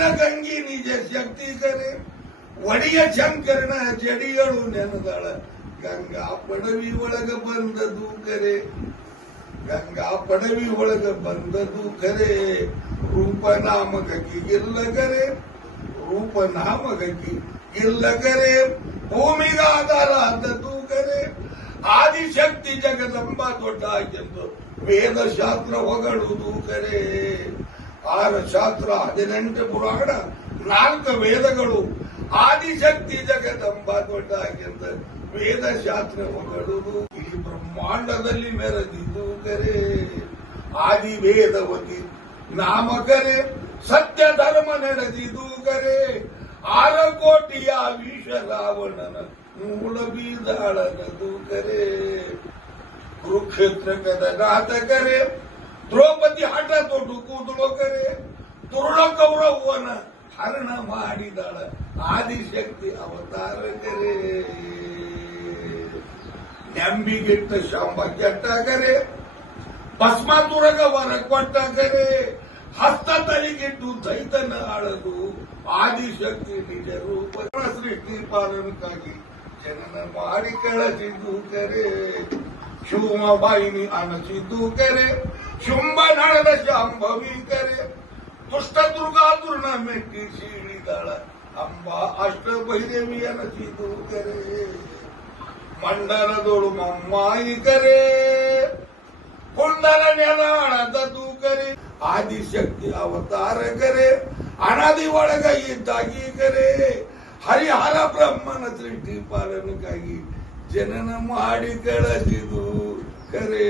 ನೀರ ಗಂಗಿ ನಿಜ ಶಕ್ತಿ ಕರೆ ಒಡಿಯ ಶಂಕರನ ಜಡಿಗಳು ನೆನದಾಳ ಗಂಗಾ ಪಡವಿ ಒಳಗ ಬಂದದು ಕರೆ ಗಂಗಾ ಪಡವಿ ಒಳಗ ಬಂದದು ಕರೆ ರೂಪನಾಮಗಕ್ಕೆ ಗೆಲ್ಲಗರೆ ರೂಪನಾಮಗಕ್ಕೆ ಗೆಲ್ಲಗರೆ ಭೂಮಿಗಾಧಾರ ಆದದ್ದು ಕರೆ ಆದಿಶಕ್ತಿ ಜಗದಂಬ ದೊಡ್ಡ ಎಂದು ವೇದ ಶಾಸ್ತ್ರ ಹೊಗಳುವುದು ಕರೆ 6 ಶಾಸ್ತ್ರ 18 ಪುರಾಣ 4 ವೇದಗಳು ಆದಿಶಕ್ತಿ ಜಗದಂಬ ದೊಡ್ಡ ಎಂದು ವೇದ ಶಾಸ್ತ್ರ ಹೊಗಳುವುದು ಈ ಬ್ರಹ್ಮಾಂಡದಲ್ಲಿ ಮೆರೆದಿದ್ದು ಕರೆ ಆದಿ ವೇದವತಿ ನಾಮಕರೆ ಸತ್ಯ ಧರ್ಮ ನಡೆದಿದ್ದು ಕರೆ 6 ಕೋಟಿಯ ವಿಷ ರಾವಣನ ಮೂಲ ಬೀದಾಳನದು ಕರೆ ಕುರುಕ್ಷೇತ್ರ ಕದಗಾತ ಕರೆ ದ್ರೌಪದಿ ಹಠ ತೊಟ್ಟು ಕೂದಲು ಕರೆ ದುರುಳ ಕೌರವನ ಹರಣ ಮಾಡಿದಾಳ ಆದಿಶಕ್ತಿ ಅವತಾರ ಕರೆ ನೆಂಬಿಗೆಟ್ಟ ಶಾಂಬ ಕೆಟ್ಟ ಕರೆ ಭಸ್ಮಾತುರಗ ವರ ಕೊಟ್ಟ ಕರೆ ಹಸ್ತ ತಲೆಗಿಟ್ಟು ದೈತನ ಆಳದು ಆದಿಶಕ್ತಿ ನಿಜ ರೂಪ ಸೃಷ್ಟಿ ಪಾಲನಕ್ಕಾಗಿ ಜನನ ಮಾಡಿ ಕಳಿಸಿದ್ದು ಕರೆ ಶಿವಮಬಾಯಿನಿ ಅನಸಿದ್ದು ಕರೆ ಶುಂಭ ನಳದ ಶಾಂಭವಿ ಕರೆ ದುಷ್ಟ ದುರ್ಗಾದುರ್ನ ಮೆಟ್ಟಿ ಸೀಳಿದಾಳ ಅಂಬ ಅಷ್ಟ ಭೈರವಿ ಅನಸಿದ್ದು ಕರೆ ಮಂಡಲದೋಳು ಮಮ್ಮಾಯಿ ಕರೆ ಕುಂಡಲ ನೆಲಾಳದದು ಕರೆ ಆದಿಶಕ್ತಿ ಅವತಾರ ಕರೆ ಅನಾದಿ ಒಳಗ ಇದ್ದಾಗಿ ಕರೆ ಹರಿಹರ ಬ್ರಹ್ಮನ ಸೃಷ್ಟಿ ಪಾಲನಕ್ಕಾಗಿ ಜನನ ಮಾಡಿ ಕಳಿಸಿದು ಕರೆ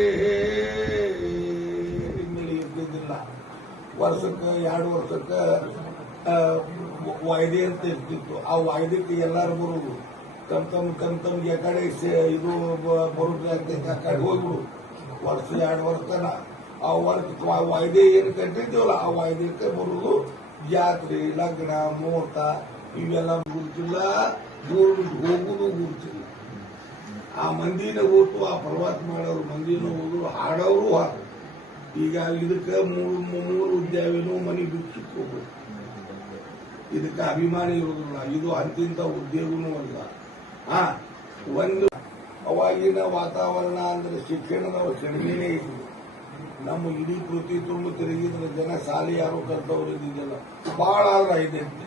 ಇನ್ಮೇಲೆ ಇರ್ತಿದ್ದಿಲ್ಲ ವರ್ಷಕ್ಕೆ 2 ವರ್ಷಕ್ಕೆ ವಾಯ್ದೆ ಅಂತ ಇರ್ತಿತ್ತು ಆ ವಾಯ್ದೆಗೆ ಎಲ್ಲಾರು ಬರುದು ತಮ್ಗೆ ಕಡೆ ಇದು ಬರುದು ಆ ಕಡೆ ಹೋಗ್ಬಿಡು ವರ್ಷ 2 ವರ್ಷ ತನ ಆ ವರ್ಷ ವಾಯ್ದೆ ಏನು ಕಟ್ಟಿದ್ದೀವಲ್ಲ ಆ ವಾಯ್ದೆಕ್ಕೆ ಬರುದು ಜಾತ್ರೆ ಲಗ್ನ ಮುಹೂರ್ತ ಇವೆಲ್ಲ ಗುರುತಿಲ್ಲ ಹೋಗುದು ಗುರುತಿಲ್ಲ ಆ ಮಂದಿನ ಓಟು ಆ ಪ್ರವಾಸ ಮಾಡೋರು ಮಂದಿನ ಹೋದ್ರು ಹಾಡೋರು ಹಾಡು ಈಗ ಇದಕ್ಕೆ ಮೂರು ಉದ್ಯಾವೇನು ಮನೆ ಬಿಚ್ಚಕ್ಕೆ ಹೋಗ್ಬೇಕು ಇದಕ್ಕೆ ಅಭಿಮಾನಿ ಇರೋದಿಲ್ಲ ಇದು ಅಂತಿಂತ ಉದ್ಯೋಗನೂ ಅಲ್ಲ ಒಂದು ಅವಾಗಿನ ವಾತಾವರಣ ಅಂದ್ರೆ ಶಿಕ್ಷಣದ ಕಡಿಮೆನೇ ಇತ್ತು ನಮ್ಮ ಇಡೀ ಕೃತಿ ತುಂಬ ತಿರುಗಿದ್ರೆ ಜನ ಶಾಲೆ ಯಾರು ಕಲ್ತವ್ರು ಇದ್ದಿದ್ದಲ್ಲ ಬಹಳ ಆದ್ರೆ ಐದೈತೆ